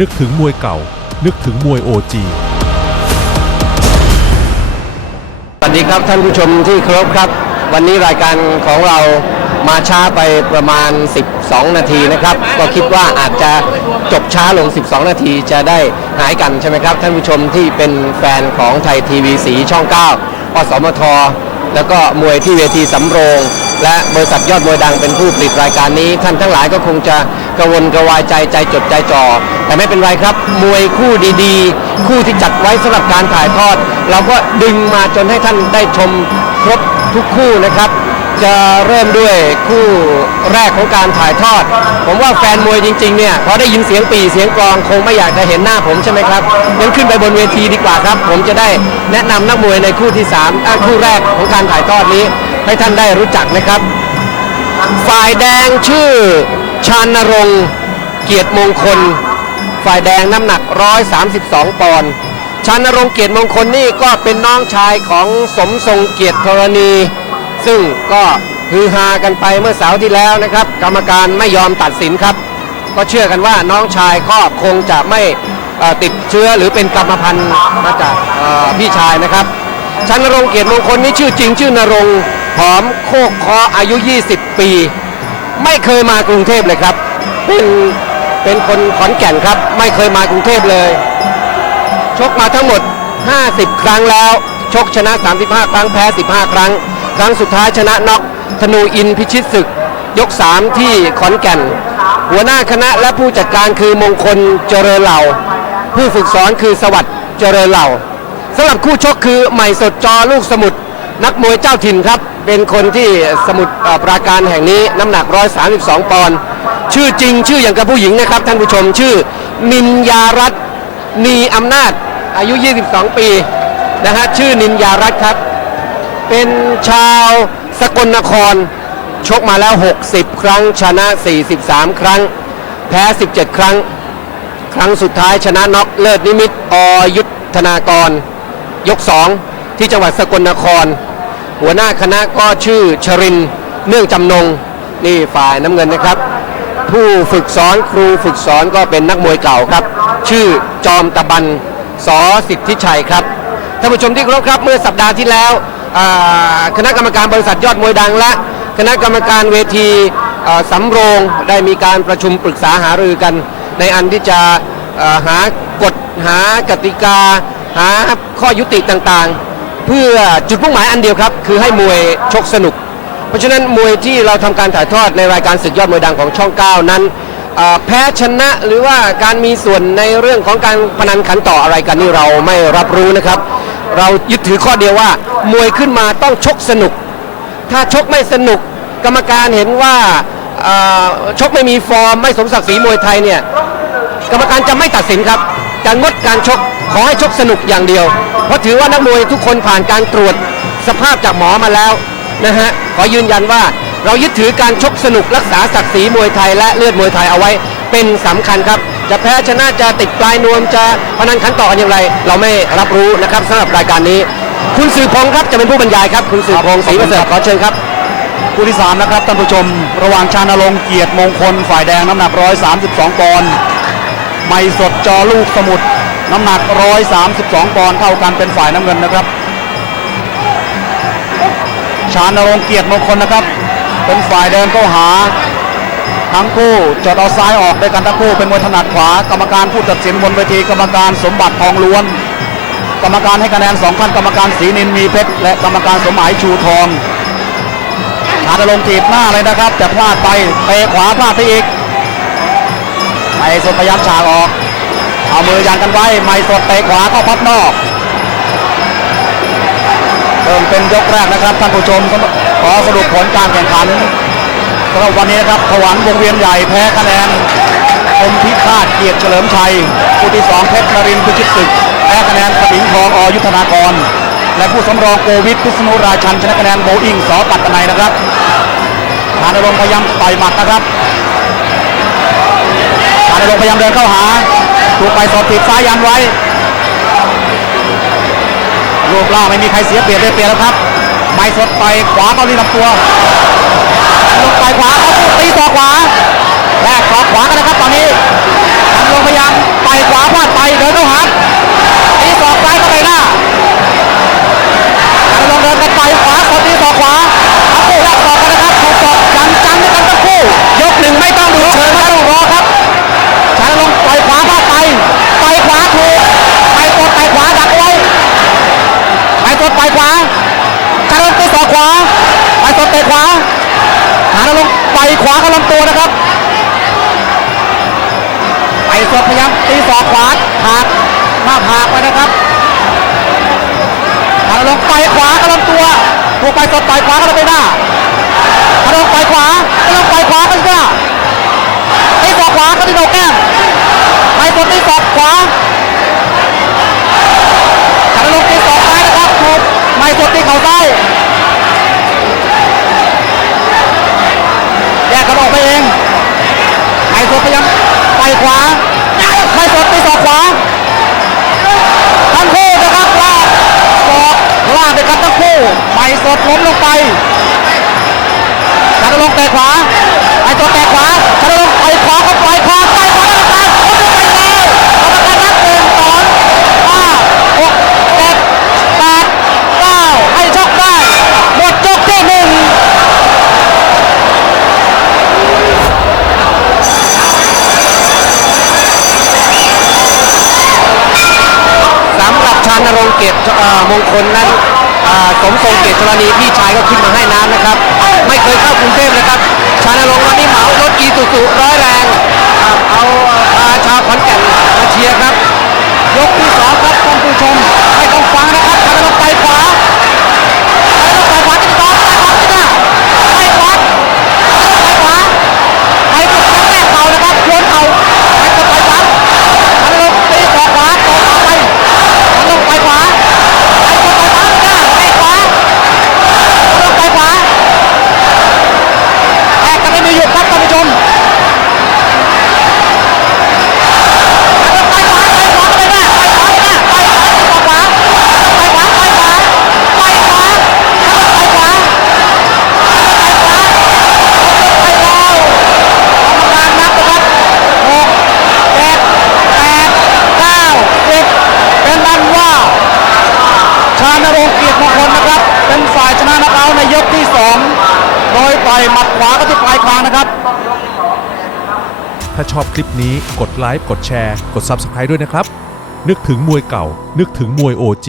นึกถึงมวยเก่า นึกถึงมวยโอจีสวัสดีครับท่านผู้ชมที่เคารพครับ วันนี้รายการของเรามาช้าไปประมาณ 12 นาทีนะครับ ก็คิดว่าอาจจะจบช้าลง 12 นาทีจะได้หายกันใช่ไหมครับ ท่านผู้ชมที่เป็นแฟนของไทยทีวีสีช่อง 9 อสมท แล้วก็มวยที่เวทีสำโรง และบริษัทยอดมวยดังเป็นผู้ผลิตรายการนี้ ท่านทั้งหลายก็คงจะกระวนกระวายใจใจจดใจจ่อแต่ไม่เป็นไรครับ มวยคู่ดีๆ คู่ที่จัดไว้สำหรับการถ่ายทอด เราก็ดึงมาจนให้ท่านได้ชมครบทุกคู่นะครับ จะเริ่มด้วยคู่แรกของการถ่ายทอด ผมว่าแฟนมวยจริงๆเนี่ยพอได้ยินเสียงปีเสียงกลองคงไม่อยากจะเห็นหน้าผมใช่ไหมครับงั้นขึ้นไปบนเวทีดีกว่าครับ ผมจะได้แนะนำนักมวยในคู่ที่3ามคู่แรกของการถ่ายทอดนี้ ให้ท่านได้รู้จักนะครับ ฝ่ายแดงชื่อชานรงเกียรติมงคล ฝ่ายแดงน้ำหนัก 132 ปอนด์ชานรงเกียรติมงคลนี่ก็เป็นน้องชายของสมทรงเกียรติธรณี ซึ่งก็ฮือฮากันไปเมื่อเสาร์ที่แล้วนะครับ กรรมการไม่ยอมตัดสินครับ ก็เชื่อกันว่าน้องชายก็คงจะไม่ติดเชื้อหรือเป็นกรรมพันธุ์มาจากพี่ชายนะครับชันนรงเกียรติมงคลนี่ชื่อจริงชื่อนรง หอมโคกคออายุ 20 ปี ไม่เคยมากรุงเทพเลยครับ เป็นเป็นคนขอนแก่นครับ ไม่เคยมากรุงเทพเลย ชกมาทั้งหมด 50 ครั้งแล้ว ชกชนะ 35 ครั้งแพ้ 15 ครั้ง ครั้งสุดท้ายชนะน็อกธนูอินพิชิตศึก ยก 3 ที่ขอนแก่น หัวหน้าคณะและผู้จัดการคือมงคลเจริญเหล่า ผู้ฝึกสอนคือสวัสดิ์เจริญเหล่าสำหรับคู่ชกคือใหม่สดจอลูกสมุทร นักมวยเจ้าถิ่นครับ เป็นคนที่สมุทรปราการแห่งนี้น้ำหนัก 132 ปอนด์ชื่อจริงชื่ออย่างกับผู้หญิงนะครับ ท่านผู้ชมชื่อนินยารัตนีอำนาจอายุ 22 ปีนะฮะชื่อนินยารัตน์ครับ เป็นชาวสกลนคร ชกมาแล้ว 60 ครั้ง ชนะ 43 ครั้ง แพ้ 17 ครั้ง ครั้งสุดท้ายชนะน็อกเลิศนิมิตอยุทธนากร ยก 2 ที่จังหวัดสกลนคร หัวหน้าคณะก็ชื่อชรินเนื่องจำนงนี่ฝ่ายน้ำเงินนะครับ ผู้ฝึกสอนครูฝึกสอนก็เป็นนักมวยเก่าครับ ชื่อจอมตะบันสอสิทธิชัยครับท่านผู้ชมที่เคารพครับเมื่อสัปดาห์ที่แล้วคณะกรรมการบริษัทยอดมวยดังและคณะกรรมการเวทีสำโรงได้มีการประชุมปรึกษาหารือกัน ในอันที่จะหากฎหากติกา หาข้อยุติต่างๆ เพื่อจุดมุ่งหมายอันเดียวครับ คือให้มวยชกสนุก เพราะฉะนั้นมวยที่เราทำการถ่ายทอดในรายการศึกยอดมวยดังของช่อง 9 นั้นแพ้ชนะหรือว่าการมีส่วนในเรื่องของการพนันขันต่ออะไรกันนี่เราไม่รับรู้นะครับ เรายึดถือข้อเดียวว่า มวยขึ้นมาต้องชกสนุก ถ้าชกไม่สนุก กรรมการเห็นว่าชกไม่มีฟอร์มไม่สมศักดิ์ศรีมวยไทยเนี่ยกรรมการจะไม่ตัดสินครับจะงดการชกขอให้ชกสนุกอย่างเดียว เพราะถือว่านักมวยทุกคนผ่านการตรวจสภาพจากหมอมาแล้วนะฮะขอยืนยันว่าเรายึดถือการชกสนุกรักษาศักดิ์ศรีมวยไทยและเลือดมวยไทยเอาไว้เป็นสำคัญครับ จะแพ้ชนะจะติดปลายนวมจะพนันขันต่อกันอย่างไร เราไม่รับรู้นะครับสำหรับรายการนี้ คุณสื่อพงศ์ครับจะเป็นผู้บรรยายครับ คุณสื่อพงศ์ศรีประเสริฐขอเชิญครับคู่ที่3นะครับท่านผู้ชม ระหว่างชานรงค์เกียรติมงคลฝ่ายแดงน้ำหนัก 132ปอนด์ไม่สดจอลูกสมุทร น้ำหนัก 132 ปอนด์เท่ากันเป็นฝ่ายน้ำเงินนะครับ ชานรงเกียรติมงคลนะครับ เป็นฝ่ายเดินเข้าหา ทั้งคู่จดเอาซ้ายออกด้วยกันทั้งคู่เป็นมวยถนัดขวา กรรมการผู้ตัดสินบนเวทีกรรมการสมบัติทองล้วน กรรมการให้คะแนนสองท่านกรรมการศรีนินมีเพชรและกรรมการสมหมายชูทองชาดลงถีบหน้าเลยนะครับแต่พลาดไปเตะขวาพลาดไปอีกไม่สดพยายามฉากออก เอามือยันกันไว้ ไม่สดเตะขวาเข้าพับนอกเริ่มเป็นยกแรกนะครับท่านผู้ชมขอสรุปผลการแข่งขันสำหรับวันนี้นะครับถวันวงเวียนใหญ่แพ้คะแนนคมพิฆาตเกียรติเฉลิมชัยผู้ที่สองเพชรนรินทร์พิชิตศึกแพ้คะแนนสมิงทองอยุทธนากร และผู้สำรองโกวิทพิษณุราชันชนะคะแนนโบอิงสอปัตตนัยนะครับชาดลงพยายามต่อยหมัดนะครับชาดลงพยายามเดินเข้าหา ถูกไปสอบติดซ้ายยันไว้รูปร่างไม่มีใครเสียเปรียบได้เปรียบแล้วครับไม่สดไปขวาเข้าที่ลำตัวลงไปขวาเขาตีต่อขวาแลกศอขวากันนะครับตอนนี้ทำลงพยายามไปขวาพลาดไปเดินเข้าหาขวาชานรงค์ตีศอกขวาไปสดเตะขวาชานรงไปขวากับลำตัวนะครับ ไปสดพยายามตีศอกขวาหักหน้าผากไปนะครับชานรงไปขวากับลำตัวถูกไปสดต่อยขวากับลำไปหน้าชานรงไปขวาชานรงไปขวากันหน้าตีศอกขวาก็ที่โดนแก้มไปสดตีศอกขวาชานรงตีศอกซ้ายนะครับถูกไม่สดตีเข่าซ้ายกกันออกไปเองไม่สดพยายามไปขวาไม่สดตีศอกขวาทั้งคู่นะครับลากศอกลากไปครับทั้งคู่ไม่สดล้มลงไป ชานรงเตะขวาไม่สดเตะขวาชานรงไปขวาเข้าไปขวาไปขวาแล้วไปล้มลงไปแล้วกรรมการนับหนึ่งสองห้าหกเจ็ดแปดเก้าให้ชกได้หมดยกที่หนึ่งสำหรับชานรงเกียรติมงคลนั้น อ่อสมทรงเกียรติธรณีพี่ชายก็ขึ้นมาให้น้ำนะครับ ไม่เคยเข้ากรุงเทพนะครับ ชานรงค์วันนี้เหมารถอีสุสุร้อยแรงอ่าเอาพาชาวขอนแก่นมาเชียร์ครับ ยกที่สองครับท่านผู้ชมไม่ต้องฟังนะครับชานรงค์ไปขวาชานรงค์ไปขวาที่สองไปขวาที่หน้าไปขวาไปขวาไปกดแก้เข่านะครับโยนเข่าไปกดไปขวาชานรงค์ตีศอกขวาต่อขวาไปชานรงค์ไปขวาไปกดไปขวาที่หน้าไปขวาชานรงค์ไปขวาแอกกันไม่มีหยุดครับท่านผู้ชม ไปขวาไปขวาไปหน้าไปขวาไปหน้าไปขวาไปขวาไปขวาไปขวาไปขวาไปขวาไปแล้วกรรมการนับนะครับหกเจ็ดแปดเก้าสิบเป็นนั้นว่า ชานรงค์เกียรติมงคลนะครับ เป็ นฝ่ายชนะนักเอาในยกที่สองโดยต่อยหมัดขวาก็ที่ปลายคางนะครับ ถ้าชอบคลิปนี้กดไลค์กดแชร์ กด Subscribe ด้วยนะครับ นึกถึงมวยเก่า นึกถึงมวย OG